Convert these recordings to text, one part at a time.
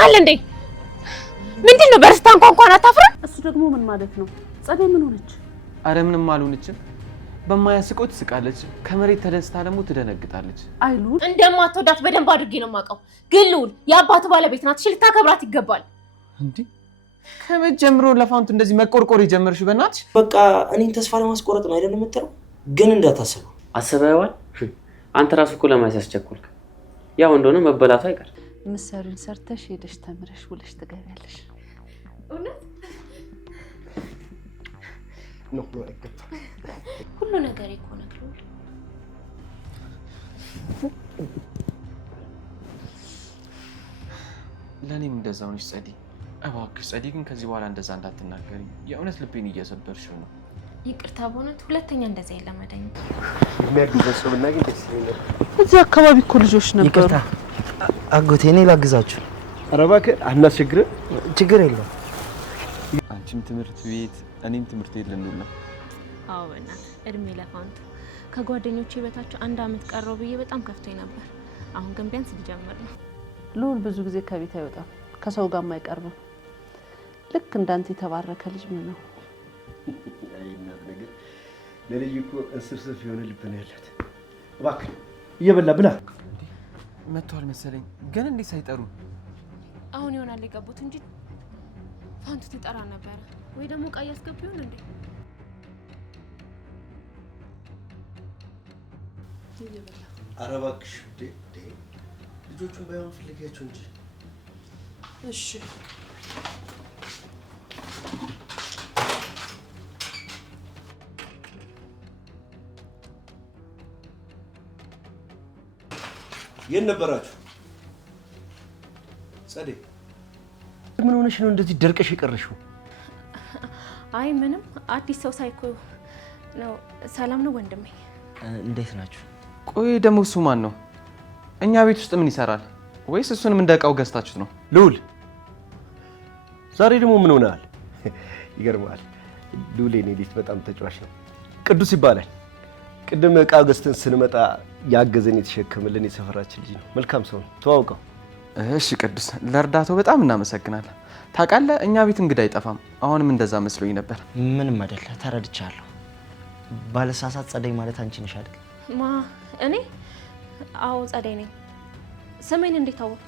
ያማል እንዴ? ምንድነው በርስታን እንኳን አታፍርም? እሱ ደግሞ ምን ማለት ነው? ጸደይ ምን ሆነች? አረ ምንም አልሆነችም። በማያስቀው ትስቃለች፣ ከመሬት ተደስታ ደግሞ ትደነግጣለች። አይሉ እንደማትወዳት በደንብ አድርጌ ነው የማውቀው። ግን ልዑል የአባት ባለቤት ናት፣ ልታከብራት ይገባል። እንዴ ከመቼ ጀምሮ ለፋንቱ እንደዚህ መቆርቆር የጀመርሽ? በእናትሽ በቃ እኔን ተስፋ ለማስቆረጥ ነው አይደል የምትለው? ግን እንዳታስበው አስበዋል። አንተ ራስህ እኮ ለማይስ ያስቸኩልክ። ያው እንደሆነ መበላቱ አይቀር። ምሳሌን ሰርተሽ ሄደሽ ተምረሽ ውለሽ ትገቢያለሽ። እውነት ነው አይገባ ሁሉ ነገር ይኮነክ ነው። ለኔም እንደዛው ነሽ ጸዲ። እባክሽ ጸዲ፣ ግን ከዚህ በኋላ እንደዛ እንዳትናገሪ። የእውነት ልቤን እየሰበርሽው ነው። ይቅርታ፣ በእውነት ሁለተኛ እንደዛ የለመደኝ። የሚያግዘው ሰው ብናገኝ ደስ ይለኛል። እዚህ አካባቢ እኮ ልጆች ነበሩ። ይቅርታ አጎቴ፣ እኔ ላግዛችሁ። ኧረ እባክህ አናስቸግርም። ችግር የለውም። አንቺም ትምህርት ቤት እኔም ትምህርት ቤት ልንውል። አዎ በእናትህ እድሜ ለፋንቱ። ከጓደኞቼ በታች 1 አመት ቀረው ብዬ በጣም ከፍቶኝ ነበር። አሁን ግን ቢያንስ ልጀምር ነው። ልዑል ብዙ ጊዜ ከቤት አይወጣም፣ ከሰው ጋር አይቀርብም። ልክ እንዳንተ የተባረከ ልጅ ምን ነው? አይናት ነገር ለልጅ እኮ እንስፍስፍ የሆነ ልብ ነው ያላት። እባክህ እየበላ ብላ። መጥቷል መሰለኝ። ግን እንዴት ሳይጠሩ? አሁን ይሆናል የገቡት እንጂ ፋንቱ ትጠራ ነበር። ወይ ደግሞ ዕቃ እያስገቡ ይሆን እንዴ? ኧረ እባክሽ ልጆቹን ባይሆን ፈልጊያቸው እንጂ። እሺ የት ነበራችሁ? ጸደይ ምን ሆነሽ ነው እንደዚህ ደርቀሽ የቀረሽው? አይ ምንም፣ አዲስ ሰው ሳይኮ ነው። ሰላም ነው ወንድሜ? እንዴት ናችሁ? ቆይ ደግሞ እሱ ማን ነው? እኛ ቤት ውስጥ ምን ይሰራል? ወይስ እሱንም እንደ ዕቃው ገዝታችሁት ነው? ልዑል፣ ዛሬ ደግሞ ምን ሆነሃል? ይገርማል። ልዑል የኔ ልጅ በጣም ተጫዋች ነው። ቅዱስ ይባላል። ቅድም ዕቃ ገዝተን ስንመጣ ያገዘን የተሸከመልን የሰፈራችን ልጅ ነው። መልካም ሰው ነው። ተዋውቀው። እሺ ቅዱስ፣ ለእርዳታው በጣም እናመሰግናለን። ታውቃለህ እኛ ቤት እንግዳ አይጠፋም። አሁንም እንደዛ መስሎኝ ነበር። ምንም አይደለ፣ ተረድቻለሁ። ባለሳሳት ጸደይ ማለት አንቺ ነሽ አይደል? ማ እኔ? አዎ ጸደይ ነኝ። ስሜን እንዴት አወቅ?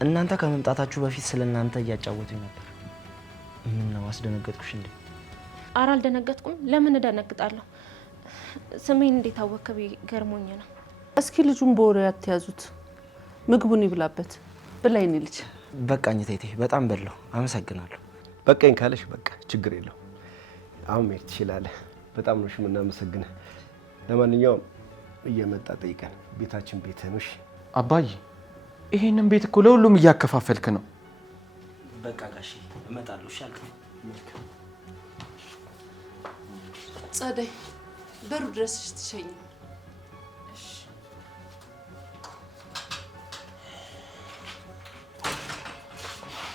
እናንተ ከመምጣታችሁ በፊት ስለናንተ እያጫወቱኝ ነበር። ምን ነው አስደነገጥኩሽ እንዴ? ኧረ አልደነገጥኩም። ለምን እደነግጣለሁ? ስሜን እንዴት አወቅ? ገርሞኝ ነው። እስኪ ልጁን በወሬ አትያዙት፣ ምግቡን ይብላበት። ብላይ እኔ ልጅ። በቃኝ እቴቴ፣ በጣም በላው። አመሰግናለሁ። በቃኝ ካለሽ በቃ ችግር የለው። አሁን መሄድ ትችላለህ። በጣም ነው የምናመሰግንህ። ለማንኛውም እየመጣ ጠይቀን፣ ቤታችን ቤትህ ነው። እሺ አባዬ፣ ይሄንን ቤት እኮ ለሁሉም እያከፋፈልክ ነው። በቃ ጋሼ እመጣለሁ። እሺ አልከኝ። ጸደይ በሩ ድረስ ትሸኝ። እሺ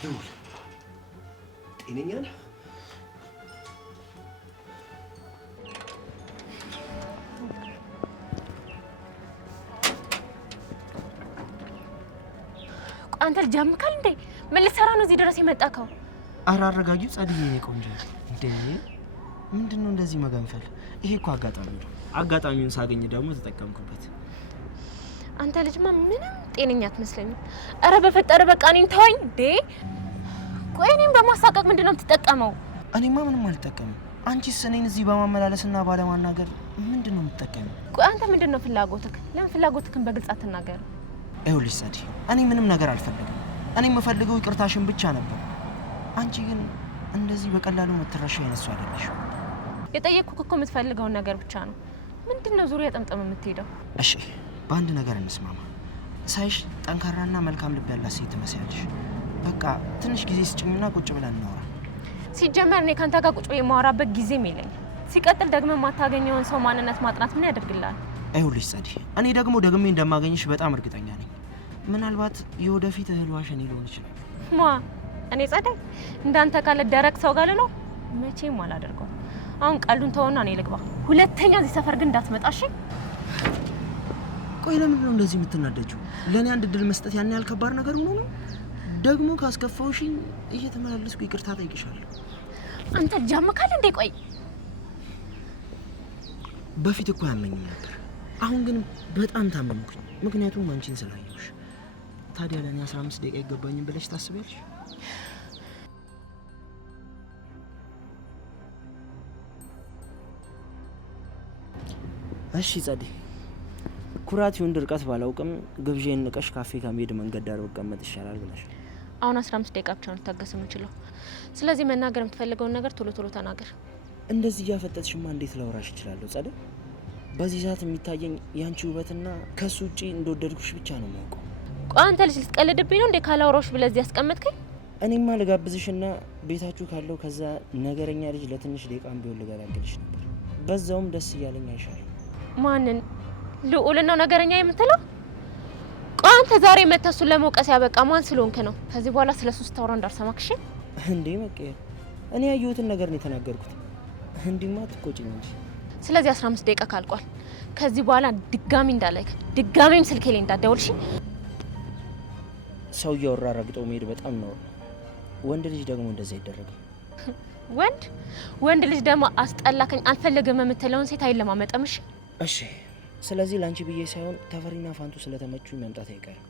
ልዑል፣ ጤነኛ ነህ? አንተ ልጅ አምካል እንዴ? ምን ልትሰራ ነው እዚህ ድረስ የመጣከው? ኧረ አረጋጊው ጸደይ፣ የኔ ቆንጆ። እንዴ ምንድነው እንደዚህ መገንፈል? ይሄ እኮ አጋጣሚ ነው። አጋጣሚውን ሳገኝ ደግሞ ተጠቀምኩበት። አንተ ልጅማ ምንም ጤነኛ አትመስለኝም። ኧረ በፈጠረ በቃ እኔን ተወኝ እንዴ። ቆይ እኔን በማሳቀቅ ምንድነው የምትጠቀመው? እኔማ ምንም አልጠቀምም። አንቺስ እኔን እዚህ በማመላለስና ባለማናገር ምንድነው የምትጠቀመው? ቆይ አንተ ምንድነው ፍላጎትክ? ለምን ፍላጎትክን በግልጽ አትናገር? ይኸውልሽ ጸደይ፣ እኔ ምንም ነገር አልፈልግም። እኔ የምፈልገው ይቅርታሽን ብቻ ነበር። አንቺ ግን እንደዚህ በቀላሉ የምትረሺ አይነት ሰው አይደለሽም። የጠየቅኩህ እኮ የምትፈልገውን ነገር ብቻ ነው። ምንድነው ዙሪያ ጠምጠም የምትሄደው? እሺ በአንድ ነገር እንስማማ። ሳይሽ ጠንካራና መልካም ልብ ያላት ሴት ትመስያለሽ። በቃ ትንሽ ጊዜ ስጭኝና ቁጭ ብለን እናወራ። ሲጀመር እኔ ካንተ ጋር ቁጭ ብዬ የማወራበት ጊዜም የለኝም። ሲቀጥል ደግሞ የማታገኘውን ሰው ማንነት ማጥናት ምን ያደርግልሃል? ይኸውልሽ ጸደይ፣ እኔ ደግሞ ደግሜ እንደማገኝሽ በጣም እርግጠኛ ነኝ። ምናልባት የወደፊት እህል ዋሸኔ ሊሆን ይችላል። ማ እኔ ጸደይ እንዳንተ ካለ ደረቅ ሰው ጋር ነው መቼም አላደርገው። አሁን ቀሉን ተወና እኔ ልግባ። ሁለተኛ እዚህ ሰፈር ግን እንዳትመጣ እሺ? ቆይ ለምንድን ነው እንደዚህ የምትናደጂው? ለእኔ አንድ እድል መስጠት ያን ያህል ከባድ ነገር ሆኖ ነው? ደግሞ ካስከፋውሽኝ እየተመላለስኩ ይቅርታ ጠይቅሻለሁ። አንተ ጃመካል እንዴ? ቆይ በፊት እኮ ያመኝም ነበር፣ አሁን ግን በጣም ታመምኩኝ። ምክንያቱም አንቺን ስላየሁሽ። ታዲያ ለእኔ 15 ደቂቃ ይገባኝም ብለሽ ታስቢያለሽ? እሺ ጸዴ፣ ኩራት ይሁን ድርቀት ባላውቅም ግብዣዬን ንቀሽ ካፌ ከመሄድ መንገድ ዳር ብቀመጥ ይሻላል ብለሽ። አሁን 15 ደቂቃ ብቻ ነው ልታገስ የምችለው። ስለዚህ መናገር የምትፈልገውን ነገር ቶሎ ቶሎ ተናገር። እንደዚህ እያፈጠጥሽማ እንዴት ላወራሽ እችላለሁ ጸዴ? በዚህ ሰዓት የሚታየኝ ያንቺ ውበትና ከሱ ውጪ እንደወደድኩሽ ብቻ ነው የማውቀው። ቆይ አንተ ልጅ ልትቀልድብኝ ነው እንዴ? ካላወራሁሽ ብለህ እዚህ ያስቀመጥከኝ? እኔማ ልጋብዝሽና ቤታችሁ ካለው ከዛ ነገረኛ ልጅ ለትንሽ ደቂቃም ቢሆን ልገላግልሽ ነበር። በዛውም ደስ እያለኝ አይሻልም? ማንን? ልዑል ነው ነገረኛ የምትለው? ቆይ አንተ ዛሬ መተሱን ለመውቀስ ያበቃ ማን ስለሆንክ ነው? ከዚህ በኋላ ስለሱ ስታወራ እንዳልሰማክሽ እንዴ? መቀየር እኔ ያየሁትን ነገር ነው የተናገርኩት። እንዲማ ትቆጪኝ እንጂ። ስለዚህ 15 ደቂቃ ካልቋል። ከዚህ በኋላ ድጋሚ እንዳላይክ ድጋሚም ስልኬ ላይ እንዳትደውልሽ። ሰው እያወራ ረግጠው መሄድ በጣም ነው። ወንድ ልጅ ደግሞ እንደዛ ይደረጋል። ወንድ ልጅ ደግሞ አስጠላከኝ አልፈልግም የምትለውን ሴት አይለማመጠም። እሺ ስለዚህ ላንቺ ብዬ ሳይሆን ተፈሪና ፋንቱ ስለተመቹኝ መምጣት አይቀርም።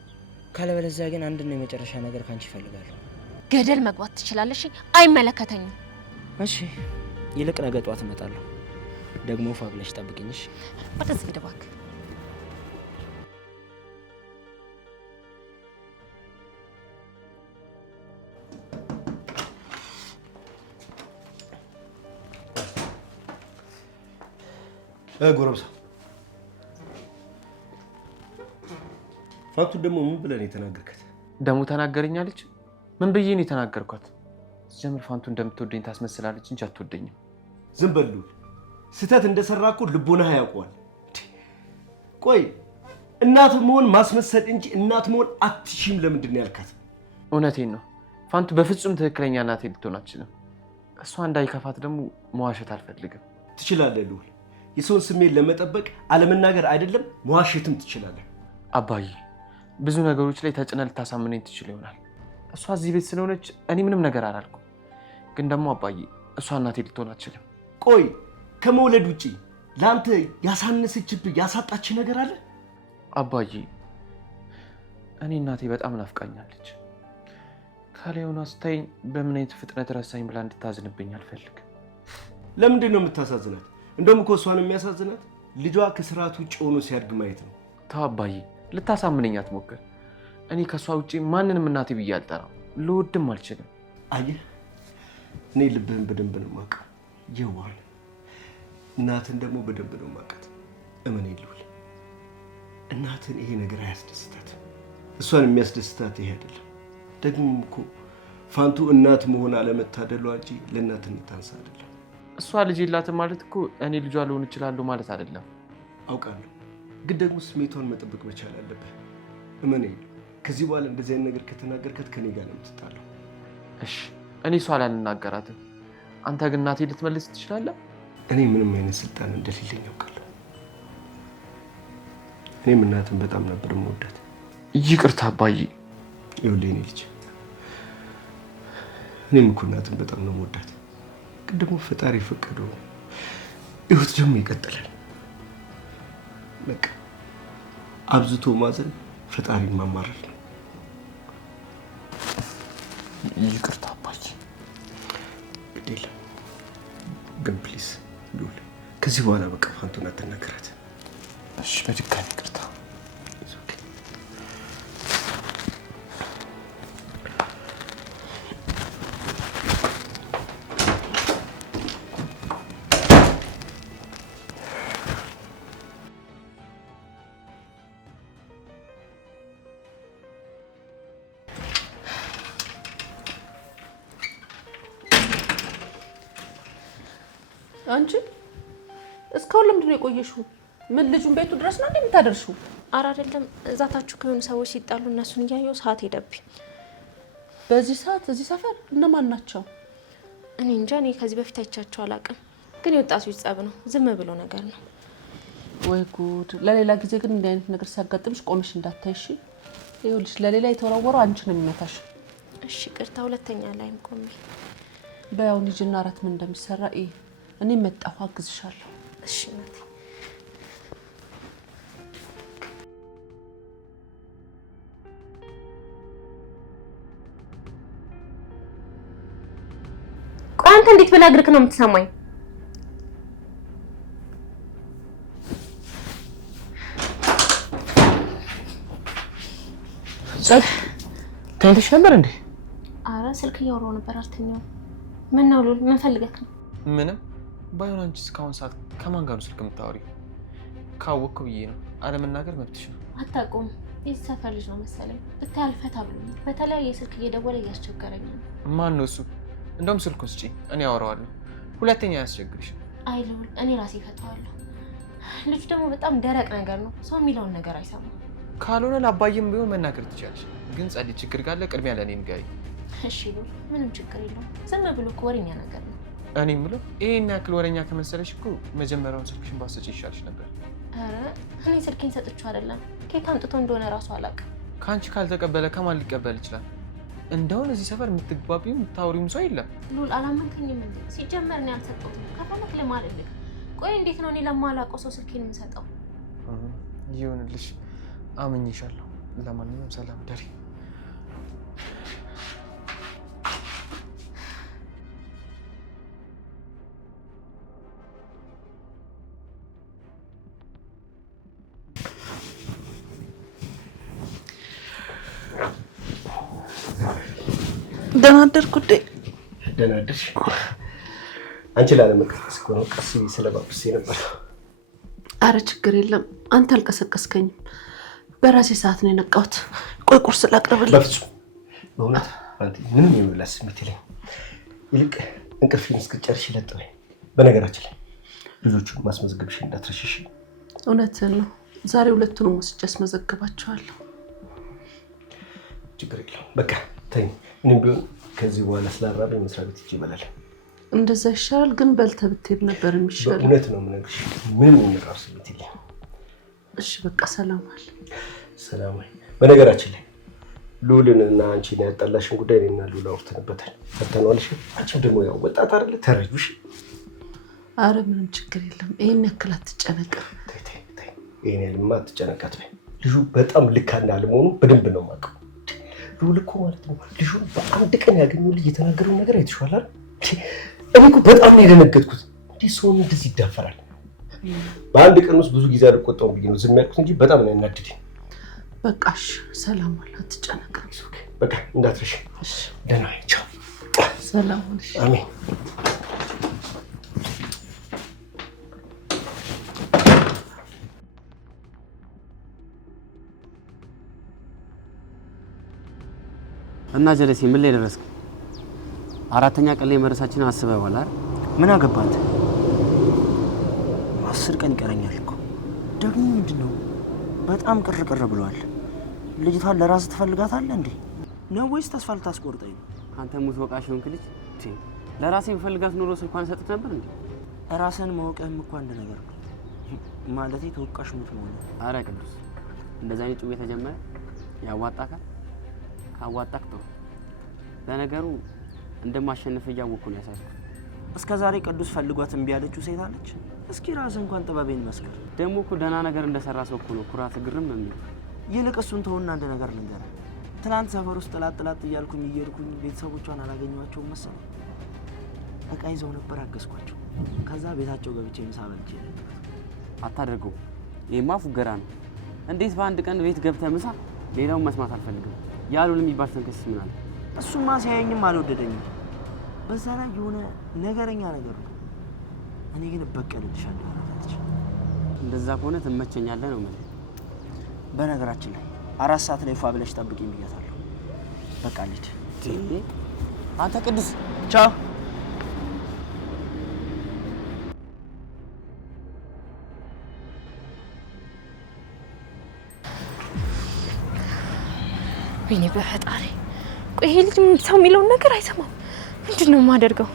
ካለበለዚያ ግን አንድና የመጨረሻ ነገር ካንቺ እፈልጋለሁ። ገደል መግባት ትችላለሽ። አይመለከተኝም። እሺ ይልቅ ነገ ጧት እመጣለሁ። ደግሞ ፋብለሽ ጠብቂኝሽ። ወደዚህ ደባክ ጎረምሳ ፋንቱ ደግሞ ምን ብለን የተናገርካት? ደግሞ ተናገረኛለች። ምን ብዬ ነው የተናገርኳት? ጀምር ፋንቱ እንደምትወደኝ ታስመስላለች እንጂ አትወደኝም። ዝም በሉ። ስህተት እንደሰራ እኮ ልቦናህ ያውቀዋል። ቆይ እናት መሆን ማስመሰል እንጂ እናት መሆን አትሽም ለምንድን ነው ያልካት? እውነቴን ነው። ፋንቱ በፍጹም ትክክለኛ እናቴ ልትሆን አትችልም። እሷ እንዳይከፋት ደግሞ መዋሸት አልፈልግም። ትችላለህ ልዑል። የሰውን ስሜት ለመጠበቅ አለመናገር አይደለም መዋሸትም ትችላለህ። አባዬ ብዙ ነገሮች ላይ ተጭነ ልታሳምነኝ ትችል ይሆናል። እሷ እዚህ ቤት ስለሆነች እኔ ምንም ነገር አላልኩም። ግን ደግሞ አባዬ እሷ እናቴ ልትሆን አትችልም። ቆይ ከመውለድ ውጪ ለአንተ ያሳነሰችብህ ያሳጣች ነገር አለ? አባዬ እኔ እናቴ በጣም ናፍቃኛለች። ካሌውና ስታይኝ በምን አይነት ፍጥነት ረሳኝ ብላ እንድታዝንብኝ አልፈልግም። ለምንድን ነው የምታሳዝናት? እንደውም እኮ እሷን የሚያሳዝናት ልጇ ከስርዓት ውጭ ሆኖ ሲያድግ ማየት ነው። ተው አባዬ፣ ልታሳምነኝ አትሞክር። እኔ ከሷ ውጪ ማንንም እናቴ ብዬ አልጠራም፣ ልወድም አልችልም። አየህ፣ እኔ ልብህን በደንብ ነው የማውቀው። የዋህ እናትን ደግሞ በደንብ ነው የማውቃት። እመኔ ልዑል፣ እናትን ይሄ ነገር አያስደስታት። እሷን የሚያስደስታት ይሄ አይደለም። ደግሞ እኮ ፋንቱ እናት መሆን አለመታደሏ እንጂ ለእናትነት ታንሳ አይደለም። እሷ ልጅ የላትም ማለት እኮ እኔ ልጇ ልሆን እችላለሁ ማለት አይደለም። አውቃለሁ፣ ግን ደግሞ ስሜቷን መጠበቅ መቻል አለብህ። እመኔ፣ ከዚህ በኋላ እንደዚህ አይነት ነገር ከተናገርካት ከኔ ጋር ነው የምትጣለው። እሺ፣ እኔ እሷ አላልናገራትም። አንተ ግን እናቴ ልትመልስ ትችላለህ? እኔ ምንም አይነት ስልጣን እንደሌለኝ አውቃለሁ። እኔም እናትን በጣም ነበር የምወዳት። ይቅርታ አባዬ። ይኸውልህ የእኔ ልጅ፣ እኔም እኮ እናትን በጣም ነው የምወዳት። ግን ደግሞ ፈጣሪ ፈቀደው ህይወት ደግሞ ይቀጥላል። በቃ አብዝቶ ማዘን ፈጣሪ ማማረር ነው። ይቅርታ አባዬ። ግድ የለም ግን ፕሊዝ ልዑል፣ ከዚህ በኋላ በቃ ፋንቱን አትናገራት። እሺ፣ በድጋሚ ይቅርታ። አንቺ እስካሁን ለምንድን ነው የቆየሽው? ምን ልጁን ቤቱ ድረስ ነው እንደምታደርሽው? ኧረ አይደለም፣ እዛታችሁ ከሆኑ ሰዎች ሲጣሉ እነሱን እያየሁ ሰዓት ሄደብኝ። በዚህ ሰዓት እዚህ ሰፈር እነማን ናቸው? እኔ እንጃ፣ እኔ ከዚህ በፊት አይቻቸው አላውቅም። ግን የወጣቶች ጸብ ነው፣ ዝም ብሎ ነገር ነው። ወይ ጉድ! ለሌላ ጊዜ ግን እንዲህ አይነት ነገር ሲያጋጥምሽ ቆመሽ እንዳታይሽ። ይኸውልሽ ለሌላ የተወረወረው አንቺ ነው የሚመታሽ። እሺ ቅርታ ሁለተኛ ላይም ቆሜ በያው ልጅና አራት ምን እንደሚሰራ እኔ መጣሁ አግዝሻለሁ። እሺ እናቴ። ቆይ አንተ እንዴት ብለህ እግርክ ነው የምትሰማኝ? ተኝተሽ ነበር እንዴ? አረ ስልክ እያወራሁ ነበር አልተኛውም። ምን ነው ሉል ምን ፈልገህ ነው? ምንም ባይሆን አንቺ እስካሁን ሰዓት ከማን ጋር ነው ስልክ የምታወሪው? ካወቅኩ ብዬ ነው። አለመናገር መብትሽ ነው። አታውቁም። የዚህ ሰፈር ልጅ ነው መሰለኝ። ብታይ አልፈታ ብሎኛል። በተለያየ ስልክ እየደወለ እያስቸገረኝ ነው። ማን ነው እሱ? እንደውም ስልኩን ስጪኝ፣ እኔ አወራዋለሁ። ሁለተኛ አያስቸግርሽ። አይ ሉል እኔ ራሴ እፈታዋለሁ። ልጁ ደግሞ በጣም ደረቅ ነገር ነው። ሰው የሚለውን ነገር አይሰማም። ካልሆነ ለአባዬም ቢሆን መናገር ትችላለሽ። ግን ጸዲ ችግር ካለ ቅድሚያ ለእኔ ንገሪኝ። እሺ ሉል ምንም ችግር የለውም። ዝም ብሎ እኮ ወሬኛ ነገር ነው። እኔ የምለው ይሄን ያክል ወሬኛ ከመሰለሽ እኮ መጀመሪያውን ስልክሽን ባሰጪ ይሻልሽ ነበር። አረ እኔ ስልኬን ሰጥቼው አይደለም። ከየት አምጥቶ እንደሆነ ራሱ አላውቅም። ከአንቺ ካልተቀበለ ከማን ሊቀበል ይችላል? እንደውን እዚህ ሰፈር የምትግባቢው የምታወሪውም ሰው የለም። ሉል አላመንከኝም እንዴ? ሲጀመር እኔ አልሰጠሁትም። ከፈለክ ለማልልክ። ቆይ እንዴት ነው እኔ ለማላውቀው ሰው ስልኬን የምሰጠው? ይሁንልሽ፣ አምኜሻለሁ። ለማንኛውም ሰላም ደሪ። ደህና አደርክ ጉዴ? ደህና አደርሽ? አንቺ ላለመቀስቀስ እኮ ነው ቀስ ስለባብስ ነበር። አረ ችግር የለም። አንተ አልቀሰቀስከኝም። በራሴ ሰዓት ነው የነቃሁት። ቆይ ቁርስ ላቅርብልህ? በፍጹም በእውነት አንተ ምንም የመብላት ስሜት የለኝም። ይልቅ እንቅልፌን እስክጨርሽ ለጥበኝ። በነገራችን ላይ ልጆቹን ማስመዝገብሽ እንዳትረሽሽ። እውነትህን ነው። ዛሬ ሁለቱንም ወስጄ አስመዘግባቸዋለሁ። ችግር የለውም። በቃ ተኝ። ምንም ቢሆን ከዚህ በኋላ ስላራበኝ መስሪያ ቤት ሂጅ እበላለሁ። እንደዛ ይሻላል፣ ግን በልተህ ብትሄድ ነበር የሚሻለው። በእውነት ነው የምነግርሽ። ምንም የምነቃው ስሜት የለኝም። እሺ በቃ ሰላም ዋል። ሰላም ዋል። በነገራችን ላይ ሉልን እና አንቺን ያጣላሽን ጉዳይ እኔና ሉል አውርተንበታል። ፈተናልሽ። አንቺም ደግሞ ያው ወጣት አይደለ ተረጁሽ። አረ ምንም ችግር የለም። ይሄን ያክል አትጨነቅ። ተይ ይሄን ያልማ አትጨነቃት በይ። ልጁ በጣም ልካና አለመሆኑ በደንብ ነው የማውቀው። ሉል እኮ ማለት ነው ልጁን በአንድ ቀን ያገኘው ልጅ የተናገረው ነገር አይተሽዋል አይደል? እኔ እኮ በጣም ነው የደነገጥኩት። እንዴት ሰው እንደዚህ ይዳፈራል? በአንድ ቀን ውስጥ ብዙ ጊዜ አልቆጣውም ብዬ ነው ዝም ያልኩት እንጂ በጣም ነው ያናደደኝ። በቃሽ ሰላም ዋል። አትጨነቅ። በቃ እንዳትረሽ። ደህና ነኝ። ቻው። ሰላም ዋል። አሜን። እና ጀለሴ ምን ላይ ደረስክ? አራተኛ ቀን ላይ መድረሳችንን አስበዋል አይደል? ምን አገባት? 10 ቀን ይቀረኛል እኮ። ደግሞ ምንድነው በጣም ቅር ብሏል። ልጅቷን ለራስ ትፈልጋታለህ እንዴ? ነው ወይስ ተስፋ ልታስቆርጠኝ ነው? አንተ ሙት ወቃሽ ሆንክ ልጅ። ለራሴ ብፈልጋት ኖሮ ስልኳን ሰጥት ነበር እንዴ? ራስን ማወቅህም እኮ አንድ ነገር ነው። ማለቴ ተወቃሽ ሙት ነው። አረ ቅዱስ እንደዛ አይነት ጭው የተጀመረ ያዋጣካል። ካዋጣክ ጥሩ። ለነገሩ እንደማሸነፍ እያወቅኩ ነው ያሳስኩት። እስከዛሬ ቅዱስ ፈልጓት እምቢ ያለችው ሴት አለች? እስኪ ራስህ እንኳን ጥበቤን መስከር። ደግሞ እኮ ደህና ነገር እንደሰራ ሰው እኮ ነው ኩራት ግርም የሚል። ይልቅ እሱን ተውና አንድ ነገር ልንገርህ። ትናንት ሰፈር ውስጥ ጥላት እያልኩኝ እየሄድኩኝ ቤተሰቦቿን አላገኘኋቸውም መሰለኝ። እቃ ይዘው ነበር፣ አገዝኳቸው። ከዛ ቤታቸው ገብቼ ምሳ በልቼ ነበር። አታደርገው። ይሄማ ፉገራ ነው። እንዴት በአንድ ቀን ቤት ገብተህ ምሳ? ሌላውን መስማት አልፈልግም። ያሉን የሚባል ተንከስ ምን አለ? እሱማ ሲያየኝም አልወደደኝም። በዛ ላይ የሆነ ነገረኛ ነገር ነው። እኔ ግን እበቀልልሻለሁ አለች። እንደዛ ከሆነ ትመቸኛለህ ነው ማለት። በነገራችን ላይ 4 ሰዓት ላይ ፏ ብለሽ ጠብቂኝ ብያታለሁ። በቃ ልጅ አንተ ቅዱስ ቻው። ወይኔ በፈጣሪ። ቆይ ይሄ ልጅ ሰው የሚለውን ነገር አይሰማም። ምንድን ነው የማደርገው?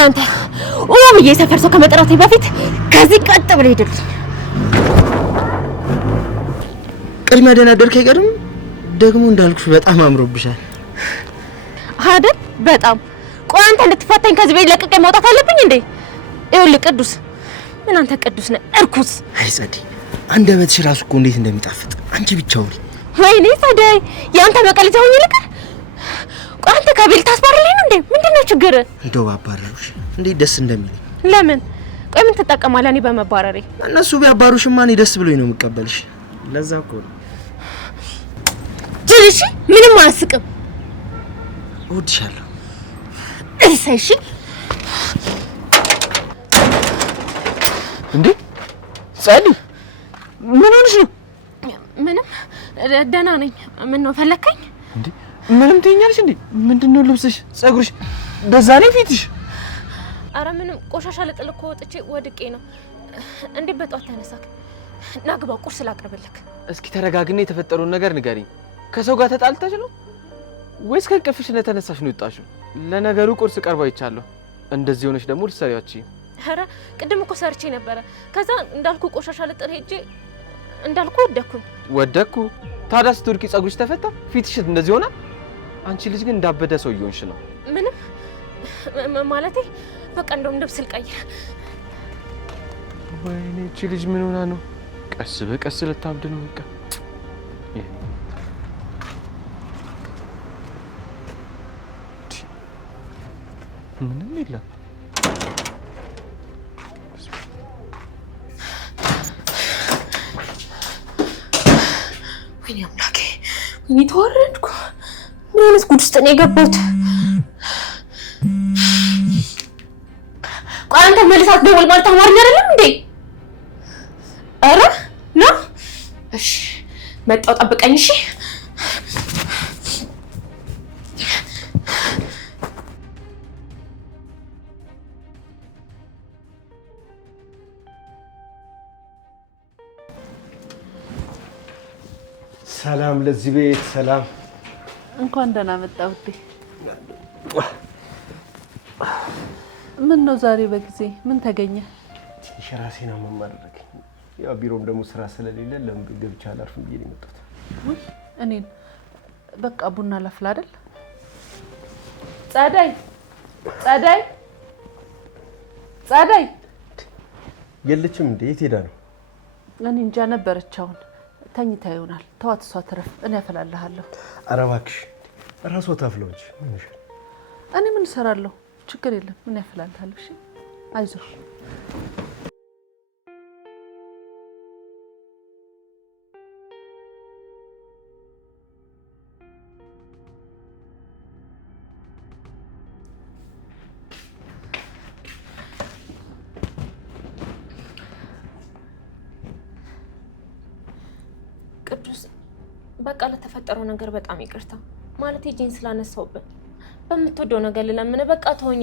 አንተ ብዬ ሰፈር ሰው ከመጥራቴ በፊት ከዚህ ቀጥ ብለህ ሄድልኝ። ቅድሚያ ደህና አደርክ አይቀርም። ደግሞ እንዳልኩሽ በጣም አምሮብሻል አይደል? በጣም ቆይ፣ አንተ እንድትፈታኝ ከዚህ ቤት ለቅቄ መውጣት አለብኝ እንዴ? ይኸውልህ ቅዱስ፣ ምን አንተ ቅዱስ ነህ እርኩስ። አይ ጸዴ፣ አንደበትሽ ራሱ እኮ እንዴት እንደሚጣፍጥ አንቺ ብቻ ወሪ። ወይኔ ጸደይ፣ ያንተ መቀለጃ ሆኜ ልቀር። ቆይ አንተ ከቤት ታስባርልኝ ነው እንዴ? ምንድነው ችግር? እንደው ባባረሩሽ እንዴት ደስ እንደሚለኝ። ለምን? ቆይ ምን ትጠቀማለህ እኔ በመባረሬ? እነሱ ቢያባሩሽማ እኔ ደስ ብሎኝ ነው የምቀበልሽ። ለዛ እኮ ነው። ጅልሽ ምንም አያስቅም። እወድሻለሁ። እሺ እንዴ ጸዲ፣ ምን ሆነሽ ነው? ምንም ደህና ነኝ። ምን ነው ፈለከኝ እንዴ? ምንም ትይኛለሽ እንዴ? ምንድነው ልብስሽ፣ ጸጉርሽ፣ በዛ ላይ ፊትሽ? አረ ምንም ቆሻሻ ልጥል እኮ ወጥቼ ወድቄ ነው። እንዴ በጧት ተነሳክ? ና ግባ፣ ቁርስ ላቅርብልክ። እስኪ ተረጋግና የተፈጠረውን ነገር ንገሪኝ። ከሰው ጋር ተጣልተሽ ነው ወይስ ከእንቅልፍሽ እንደተነሳሽ ነው የወጣሽው? ለነገሩ ቁርስ ቀርባ ይቻለሁ። እንደዚህ ሆነሽ ደግሞ ልትሰሪያቺ? አረ ቅድም እኮ ሰርቼ ነበረ። ከዛ እንዳልኩ ቆሻሻ ልጥል ሄጄ እንዳልኩ ወደኩኝ። ወደኩ? ታዲያ ስትወድቂ ጸጉርሽ ተፈታ? ፊትሽ እንደዚህ ሆነ? አንቺ ልጅ ግን እንዳበደ ሰው እየሆንሽ ነው። ምንም ማለቴ በቃ እንደውም ልብስ ልቀይር። ወይኔ እቺ ልጅ ምን ሆና ነው? ቀስ በቀስ ልታብድ ነው። በቃ ምንም የለም። ወይኔ አምላኬ፣ ወይኔ ተዋረድኩ። ምን አይነት ጉድ ውስጥ ነው የገባሁት? ቆይ አንተ መልሳት ደወል ማለት አማርኛ አይደለም እንዴ? አረ ና እሺ፣ መጣሁ፣ ጠብቀኝ። እሺ ሰላም ለዚህ ቤት ሰላም። እንኳን ደህና መጣ ውዴ። ምን ነው ዛሬ በጊዜ ምን ተገኘ? ትንሽ ራሴን አመማረክ። ያው ቢሮም ደግሞ ስራ ስለሌለ ለምን ገብቻ አላርፍም ብዬ ነው የመጣሁት። ውይ እኔን በቃ ቡና ላፍላ አይደል? ጸዳይ ጸዳይ ጸዳይ የለችም እንዴ? የት ሄዳ ነው? እኔ እንጃ፣ ነበረች። አሁን ተኝታ ይሆናል። ተዋት፣ እሷ ትረፍ፣ እኔ አፈላልሃለሁ። ኧረ እባክሽ እራሷ ታፍለው እንጂ ምን ይሻል? እኔ ምን እሰራለሁ? ችግር የለም፣ እኔ አፈላልሃለሁ። እሺ አይዞሽ። ቅዱስ፣ በቃ ለተፈጠረው ነገር በጣም ይቅርታ። ማለት ጂን ስላነሳውብን በምትወደው ነገር ልለምን፣ በቃ ተወኝ።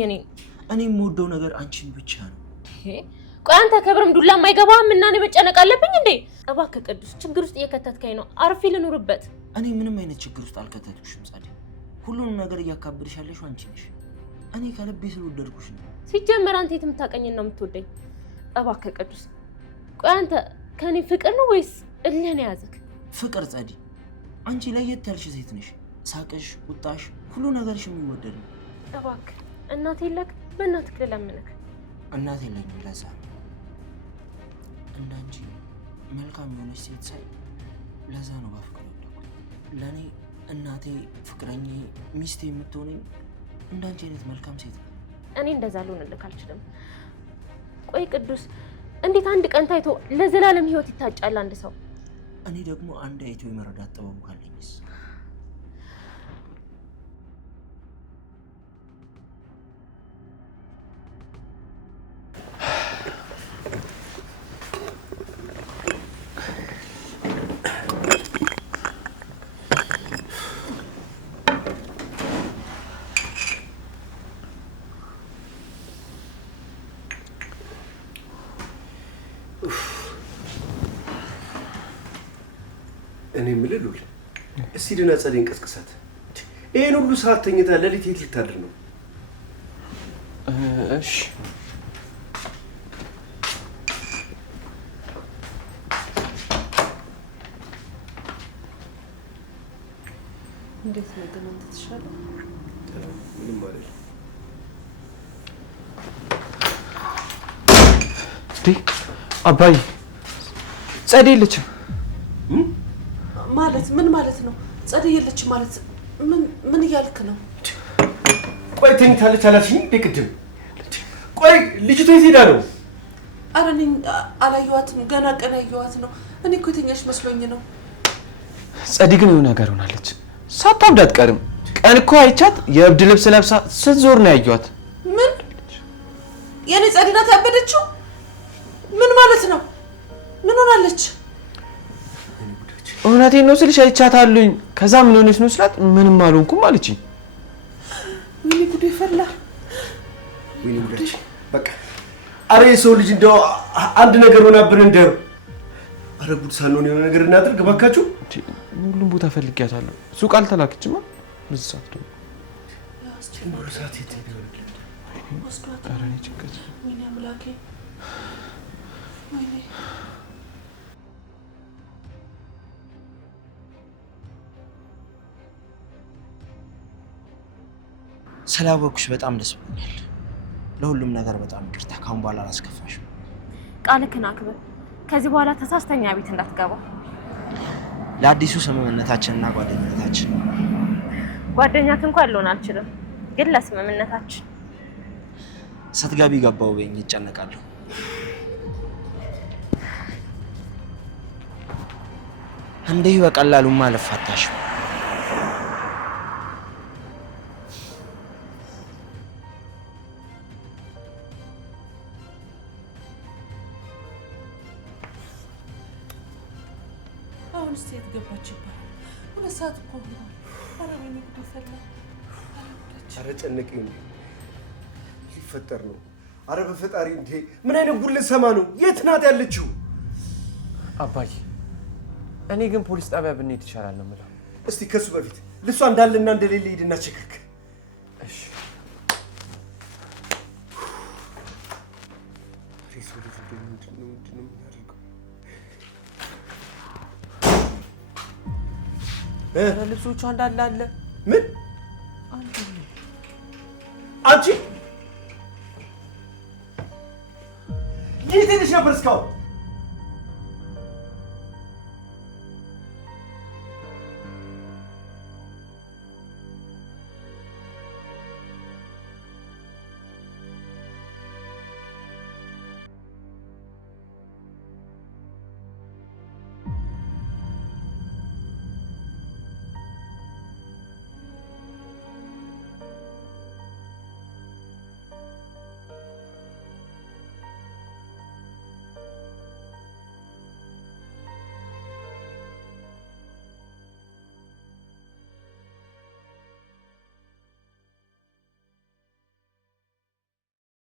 እኔ የምወደው ነገር አንቺን ብቻ ነው። ቆይ አንተ ክብርም ዱላ የማይገባህም እና እኔ መጨነቅ አለብኝ እንዴ? እባክህ ቅዱስ፣ ችግር ውስጥ እየከተትከኝ ነው። አርፌ ልኑርበት። እኔ ምንም አይነት ችግር ውስጥ አልከተትኩሽም ጸዴ። ሁሉንም ነገር እያካበድሽ ያለሽው አንቺ ነሽ። እኔ ከልቤ ስለወደድኩሽ ነው። ሲጀመር አንተ የት የምታውቀኝን ነው የምትወደኝ? እባክህ ቅዱስ፣ ቆይ አንተ ከኔ ፍቅር ነው ወይስ እልህ ነው የያዘክ? ፍቅር ጸዴ፣ አንቺ ለየት ያልሽ ሴት ነሽ። ሳቅሽ፣ ቁጣሽ፣ ሁሉ ነገርሽ የሚወደድ ነው። እባክህ እናት የለክ? በእናትህ ልለምንክ። እናት የለኝም። ለዛ እንዳንቺ መልካም የሆነች ሴት ሳይ ለዛ ነው በፍቅር ወደድኩት። ለእኔ እናቴ፣ ፍቅረኛዬ፣ ሚስቴ የምትሆነኝ እንዳንቺ አይነት መልካም ሴት ነው። እኔ እንደዛ ልሆንልክ አልችልም። ቆይ ቅዱስ፣ እንዴት አንድ ቀን ታይቶ ለዘላለም ህይወት ይታጫል አንድ ሰው? እኔ ደግሞ አንድ አይቶ የመረዳት ጥበቡ ካለኝስ? እኔ የምልህ ሉል፣ እስቲ ደህና ጸደይን ቀስቅሳት። ይሄን ሁሉ ሰዓት ተኝታ ሌሊት የት ልታድር ነው? እሺ እንዴት ነው ግን አንተ ተሻለ? ምንም አይደል። አባዬ ጸደይ የለችም ማለት ምን ማለት ነው? ጸደይ የለችም ማለት ምን እያልክ ነው? ቆይ ተኝታለች አላልሽኝ እንዴ ቅድም? ቆይ ልጅቷ የት ሄዳ ነው? ኧረ እኔ አላየኋትም። ገና ቀን ያየኋት ነው። እኔ እኮ የተኛሽ መስሎኝ ነው። ጸደይ ግን የሆነ ነገር ሆናለች። ሳታብድ አትቀርም። ቀን እኮ አይቻት የእብድ ልብስ ለብሳ ስትዞር ነው ያየኋት። ምን? የኔ ጸደይ ናት ያበደችው? ምን ማለት ነው? ምን ሆናለች? እውነቴን ነው ስልሽ አይቻታለሁኝ። ከዛ ምን ሆነች ነው ስላት ምንም አልሆንኩም አለችኝ። ወይኔ ጉዴ ፈላ። ወይኔ ጉዴ በቃ። አረ የሰው ልጅ እንደው አንድ ነገር ሆናብን እንደው። አረ ጉድ ሳንሆን የሆነ ነገር እናድርግ እባካችሁ። ሁሉም ቦታ ፈልጊያታለሁ። ሱቅ አልተላከችማ። ብዙ ሰዓት ደግሞ ሙሉ ሰዓት የት ሄደው? ኧረ እኔ ችግር ወይኔ አምላኬ ወይኔ። ስላወቅኩሽ በጣም ደስ ብሎኛል። ለሁሉም ነገር በጣም ይቅርታ። ካሁን በኋላ አላስከፋሽም። ቃልህን አክብር። ከዚህ በኋላ ተሳስተኛ ቤት እንዳትገባ። ለአዲሱ ስምምነታችንና ጓደኝነታችን ጓደኛት እንኳን ልሆን አልችልም፣ ግን ለስምምነታችን ስትገቢ ገባው በይኝ፣ ይጨነቃለሁ። እንዲህ በቀላሉማ አልፋታሽም። አሁን ሴት ገባች ይባላል። 2 ሰዓት እኮ ነው። አረ ወይኔ ጉዴ ፈላ። አረ ጨነቀኝ። ሊፈጠር ነው። አረ በፈጣሪ እንዴ! ምን አይነት ጉድ ልሰማ ነው? የት ናት ያለችው? አባዬ እኔ ግን ፖሊስ ጣቢያ ብንሄድ ይሻላል ነው የምለው። እስቲ ከሱ በፊት ልሷ እንዳለና እንደሌለ ሄድና ቸክክ። እሺ ልብሶቿ እንዳለ አለ። ምን አንቺ የት ሄደሽ ነበር እስካሁን?